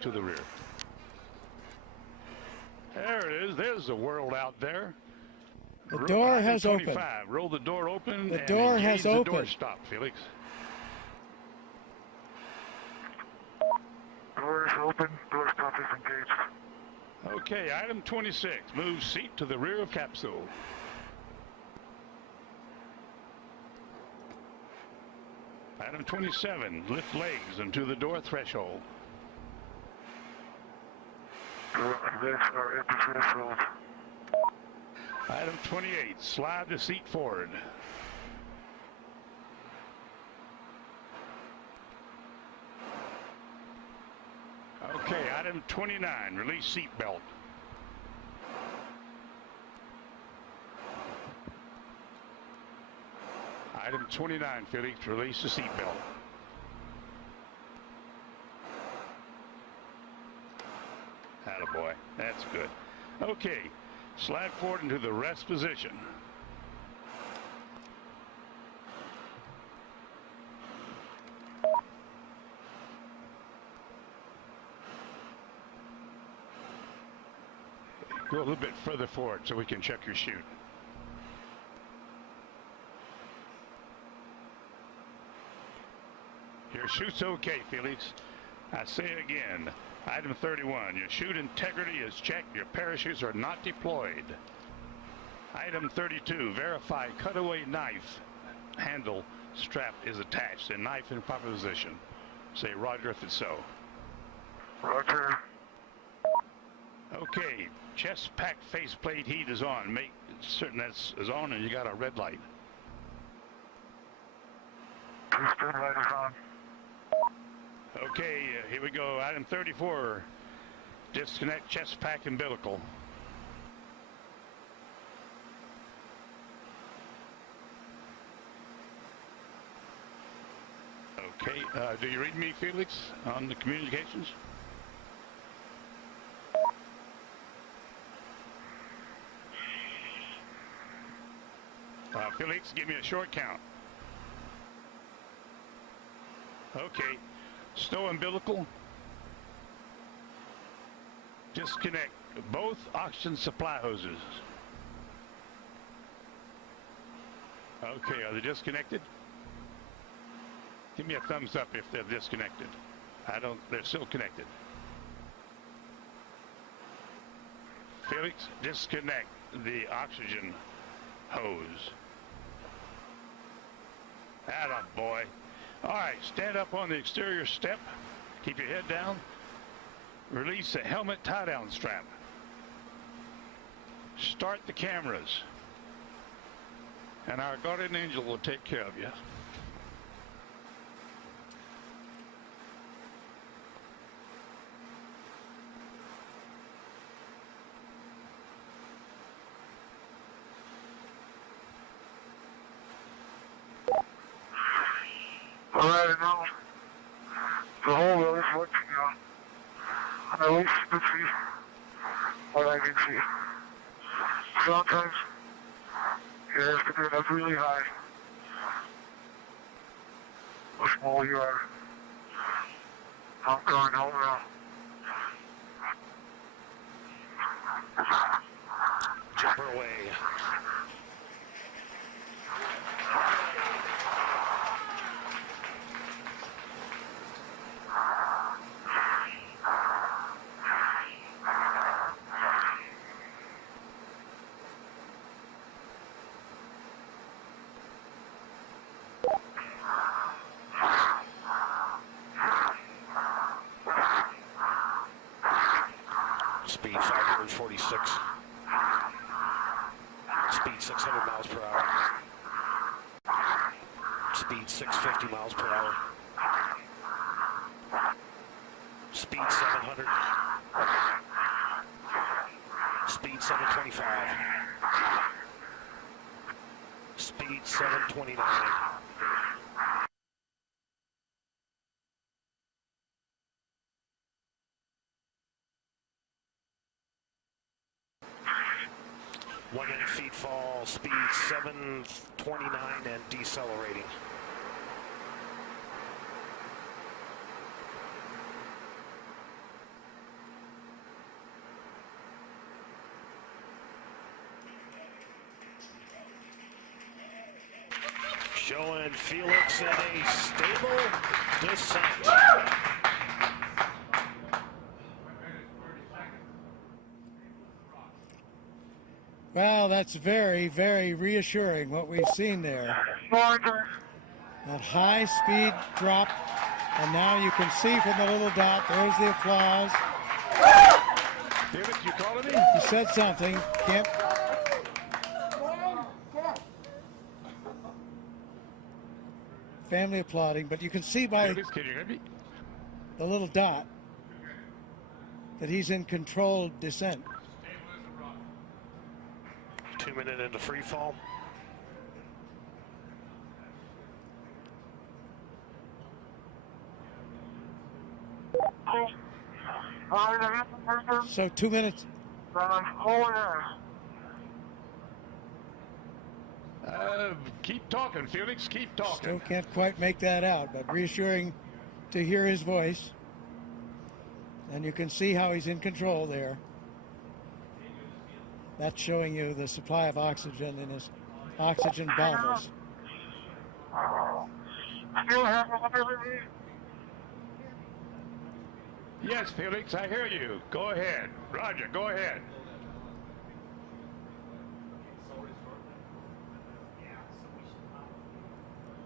to the rear. There it is. There's the world out there. The door has opened. Roll the door open. The door has opened. The door stop, Felix. Door is open. Door stop is engaged. Okay, item 26. Move seat to the rear of capsule. Item 27. Lift legs into the door threshold. Legs are at the threshold. Item 28. Slide the seat forward. Okay, item 29. Release seat belt. Item 29, Felix, release the seat belt. Attaboy, that's good. Okay, slide forward into the rest position. Go a little bit further forward so we can check your chute. Your chute's okay, Felix. I say again, item 31, your chute integrity is checked. Your parachutes are not deployed. Item 32, verify cutaway knife handle strap is attached and knife in proper position. Say roger if it's so. Roger. Okay, chest pack faceplate heat is on. Make certain that's on and you got a red light. Piston light is on. Okay, here we go. Item 34, disconnect chest pack umbilical. Okay, do you read me, Felix, on the communications? Felix, give me a short count. Okay. Stow umbilical. Disconnect both oxygen supply hoses. Okay, are they disconnected? Give me a thumbs up if they're disconnected. They're still connected. Felix, disconnect the oxygen hose. Attaboy. All right, stand up on the exterior step. Keep your head down. Release the helmet tie-down strap. Start the cameras. And our guardian angel will take care of you. All right, now the whole road is working on. At least you can see what I can see. Sometimes you have to get up really high. How small you are. I'm going home now. Jumper away. Speed 546. Speed 600 miles per hour. Speed 650 miles per hour. Speed 700. Speed 725. Speed 729. Feet fall, speed 729 and decelerating. Showing Felix in a stable descent. Well, that's very, very reassuring what we've seen there. That high speed drop, and now you can see from the little dot, there's the applause. Felix, you calling me? He said something. Can't. Family applauding, but you can see by Felix, can you hear me? the little dot that he's in controlled descent. 2 minutes into free fall. So 2 minutes. Keep talking, Felix. Keep talking. Still can't quite make that out, but reassuring to hear his voice. And you can see how he's in control there. That's showing you the supply of oxygen in his oxygen bottles. Yes, Felix, I hear you. Go ahead. Roger, go ahead.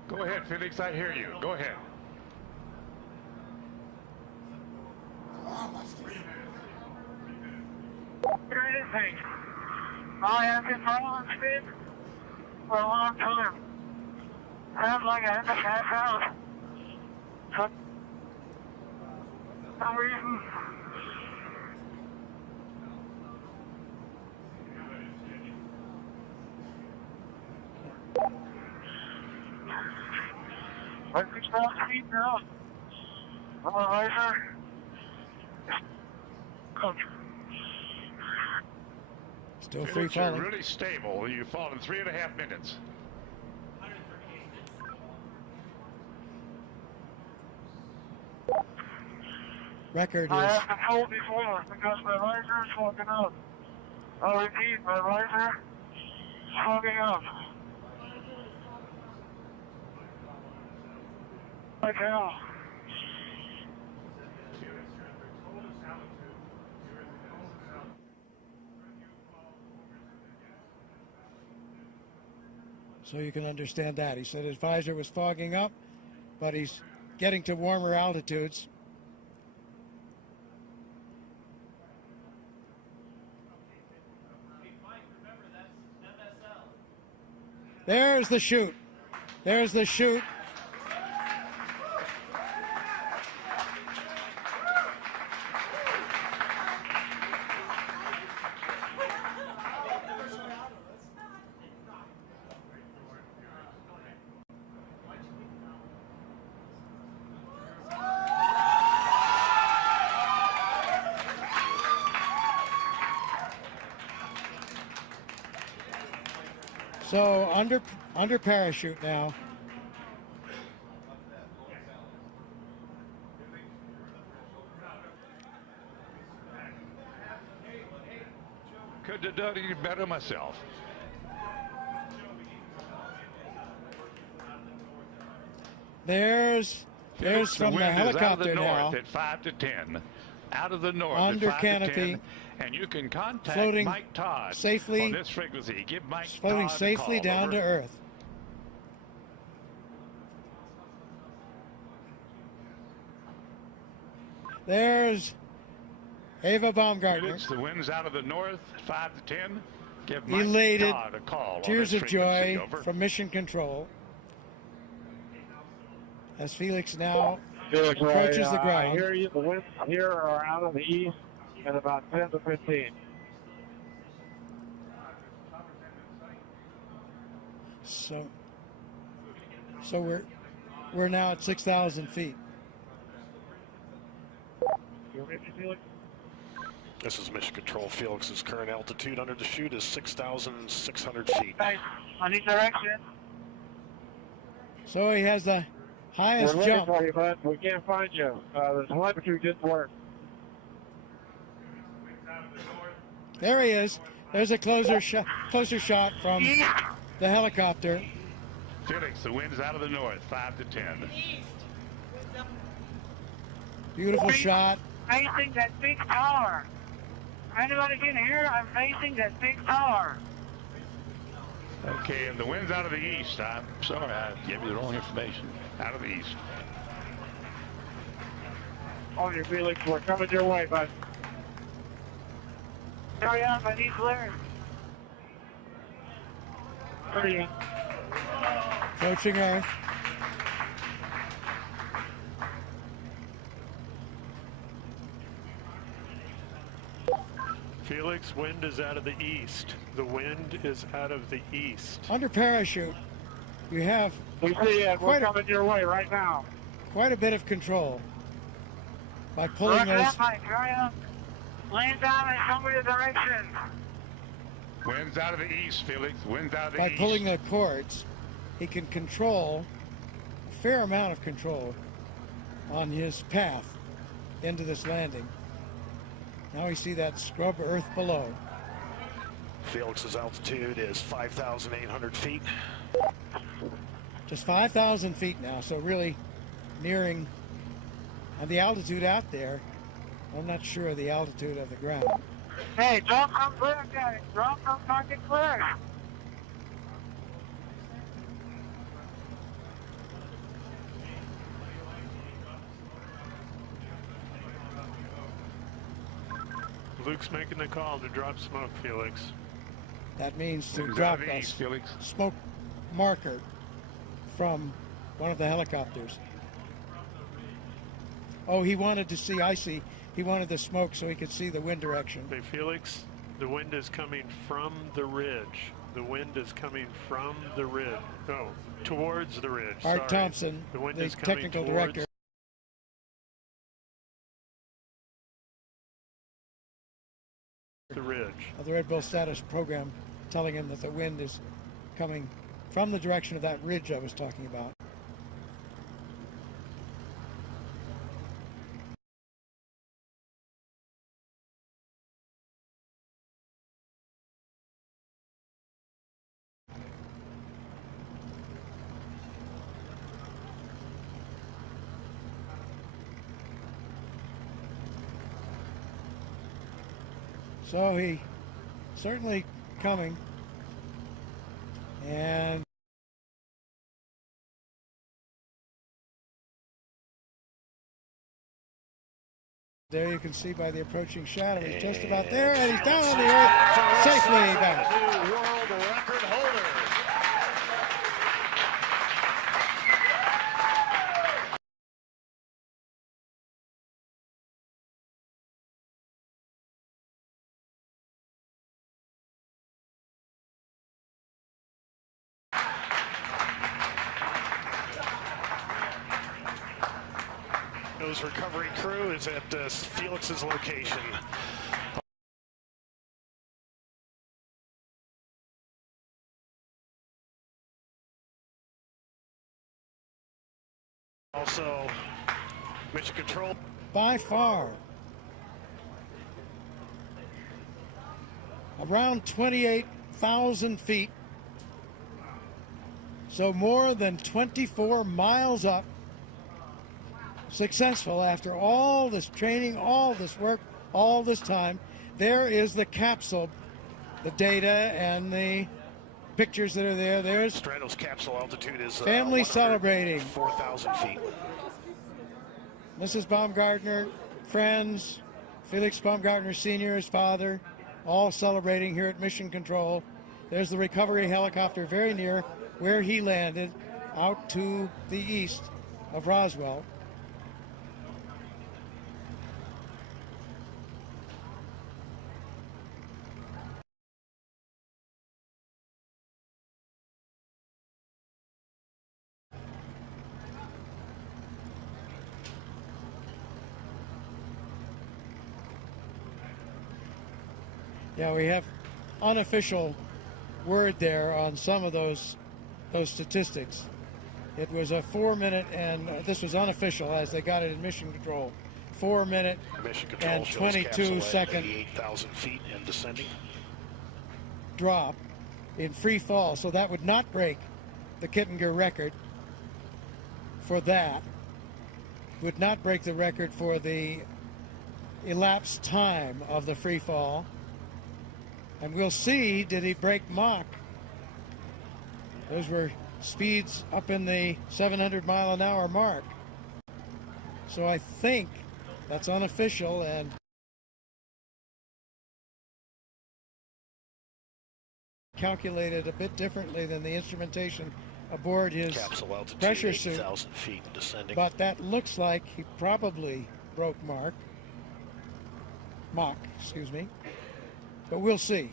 Go ahead, Felix, I hear you. Go ahead. I have been following speed for a long time. Sounds like I had to pass out. For some reason. I can stop speed now. I'm a riser. Still free Felix, you're falling. really stable. You've fallen 3.5 minutes. Record I is have been told before because my riser is fogging up. I'll repeat, my riser is fogging up. Like hell. so you can understand that. He said his visor was fogging up, but he's getting to warmer altitudes. There's the chute. There's the chute. So under parachute now. Could have done it better myself. There's from the helicopter now. At 5 to 10. Out of the north Under at 5 canopy, to 10, and you can contact floating Mike Todd safely, on this frequency. Give Mike floating Todd safely a call. down Over. to Earth. There's Eva Baumgartner. Felix, the winds out of the north, 5 to 10. Give Mike Elated, Todd a call. tears on of this joy frequency. Over. from Mission Control as Felix now Felix, approaches the I ground. hear you. The winds here are out of the east at about 10 to 15. So we're now at 6,000 feet. You ready, Felix? This is Mission Control. Felix's current altitude under the chute is 6,600 feet. Hey, I need direction. So he has the highest We're looking jump. for you, bud. We can't find you. The telemetry didn't work. There he is. There's a closer shot from the helicopter. Felix, the wind's out of the north, 5 to 10. Beautiful shot. Facing that big tower. Anybody can hear? I'm facing that big tower. Okay, and the wind's out of the east. I'm sorry, I gave you the wrong information. Out of the east. On your Felix, we're coming your way, bud. Hurry up, I need clearance. Hurry up. Approaching Earth. Felix, wind is out of the east. The wind is out of the east. Under parachute, you have We see it. We're coming your way right now. quite a bit of control by pulling Roger those. that, Mike. Hurry up. Land down and show me the direction. Wind's out of the east, Felix. Wind's out of the By east. pulling the cords, he can control a fair amount of control on his path into this landing. Now we see that scrub earth below. Felix's altitude is 5,800 feet. Just 5,000 feet now, so really nearing, and the altitude out there, I'm not sure of the altitude of the ground. Hey, don't come clear, guys. Don't come target clear. Luke's making the call to drop smoke, Felix. That means to Wind's drop out of the a east, Felix. smoke marker from one of the helicopters. Oh, he wanted to see, I see. He wanted the smoke so he could see the wind direction. Hey, Felix, the wind is coming from the ridge. The wind is coming from the ridge. Oh, towards the ridge. Art Sorry. Thompson, The wind the is coming technical towards director. the ridge. Of the Red Bull status program, telling him that the wind is coming from the direction of that ridge I was talking about. So he certainly coming, and there you can see by the approaching shadow, he's just about there, and he's down on the earth safely back. New world record holder. His recovery crew is at Felix's location. Also, mission control. By far, around 28,000 feet, so more than 24 miles up. Successful after all this training, all this work, all this time. There is the capsule, the data and the pictures that are there. There's Stratos capsule altitude is family celebrating. 4,000 feet. Mrs. Baumgartner, friends, Felix Baumgartner Sr., his father, all celebrating here at Mission Control. There's the recovery helicopter very near where he landed, out to the east of Roswell. Yeah, we have unofficial word there on some of those statistics. It was a 4 minute, and this was unofficial as they got it in Mission Control. 4 minute Mission control and shows 22 capsule at second 88,000 feet and descending. drop in free fall, so that would not break the Kittinger record for that. Would not break the record for the elapsed time of the free fall. And we'll see, did he break Mach? Those were speeds up in the 700-mile-an-hour mark. So I think that's unofficial and calculated a bit differently than the instrumentation aboard his capsule altitude, pressure suit. 80,000 feet and descending. But that looks like he probably broke Mach, excuse me. But we'll see.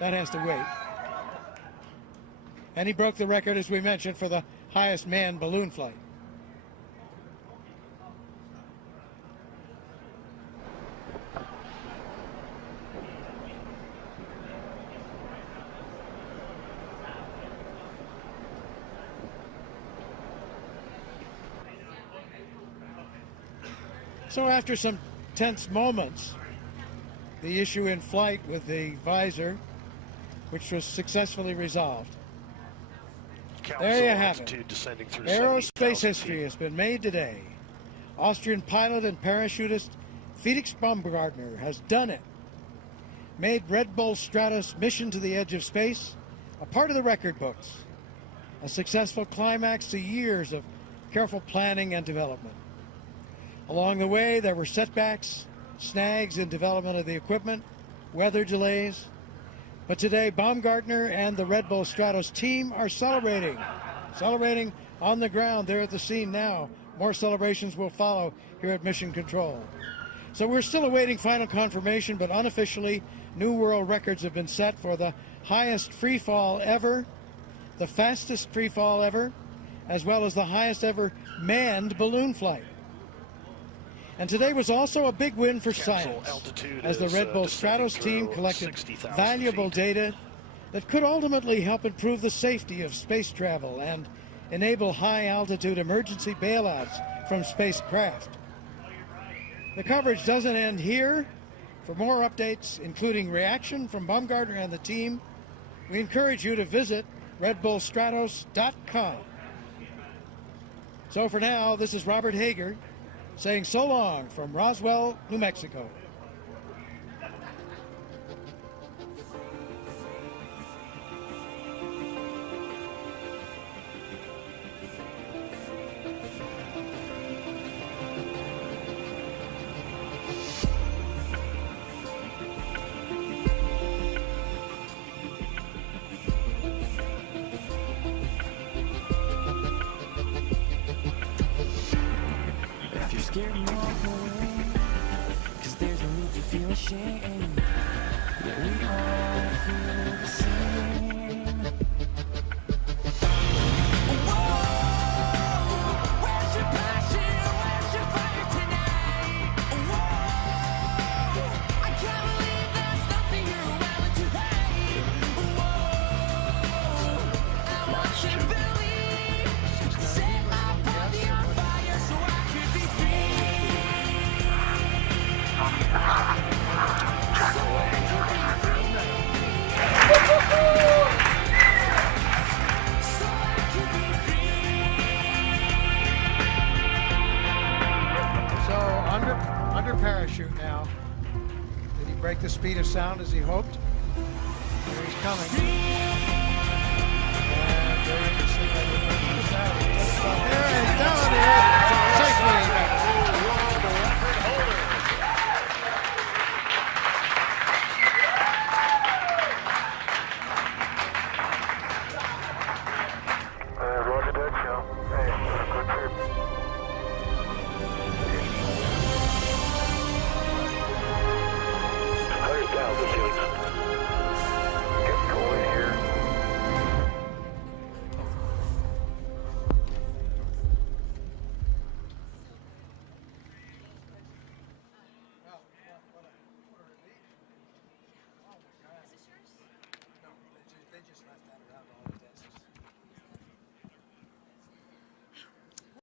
That has to wait. And he broke the record, as we mentioned, for the highest manned balloon flight. So after some tense moments, the issue in flight with the visor, which was successfully resolved. There you have it. Aerospace history has been made today. Austrian pilot and parachutist Felix Baumgartner has done it. Made Red Bull Stratos' mission to the edge of space a part of the record books. A successful climax to years of careful planning and development. Along the way, there were setbacks, snags in development of the equipment, weather delays. But today, Baumgartner and the Red Bull Stratos team are celebrating on the ground. They're at the scene now. More celebrations will follow here at Mission Control. So we're still awaiting final confirmation, but unofficially, new world records have been set for the highest free fall ever, the fastest free fall ever, as well as the highest ever manned balloon flight. And today was also a big win for science, as the Red Bull Stratos team collected valuable data that could ultimately help improve the safety of space travel and enable high-altitude emergency bailouts from spacecraft. The coverage doesn't end here. For more updates, including reaction from Baumgartner and the team, we encourage you to visit redbullstratos.com. So for now, this is Robert Hager, saying so long from Roswell, New Mexico. Scared and walk away, 'cause there's no need to feel ashamed. Yeah, we all feel the same. Whoa, where's your passion? Where's your fire tonight? Whoa, I can't believe there's nothing you're willing to hate. Whoa, I want you to believe. Set my body on fire so I could be free. So under parachute now. Did he break the speed of sound as he hoped? Here he's coming.